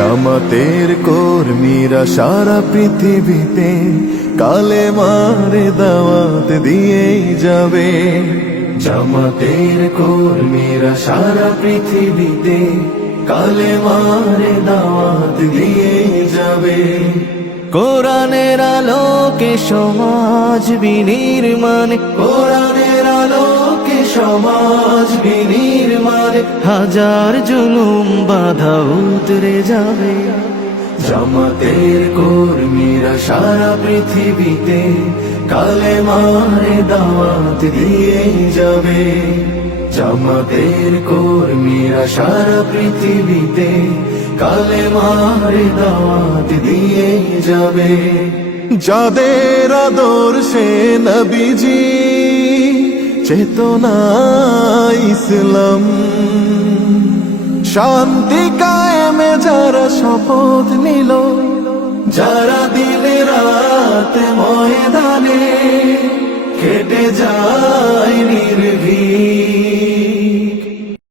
জামাতের কর্মীরা সারা পৃথিবীতে কালেমার দাওয়াত দিয়েই যাবে। জামাতের কর্মীরা সারা পৃথিবীতে কালেমার দাওয়াত দিয়েই যাবে। কোরআনের আলোকে সমাজ বিনির্মাণ, কোরআনের আলোকে সমাজ বিনির্মাণ, হাজার জুলুম বাধা উতরে যাবে। জামাতের কর্মীরা সারা পৃথিবীতে কালেমার দাওয়াত দিয়ে যাবে। জামাতের কর্মীরা সারা পৃথিবীতে কালেমার দাওয়াত দিয়ে যাবে। যাদের আদর্শে নবীজি চেতনা ইসলাম, শান্তি কায়েমে যারা শপথ নিল, যারা দিনে রাত ময়দানে খেটে যায়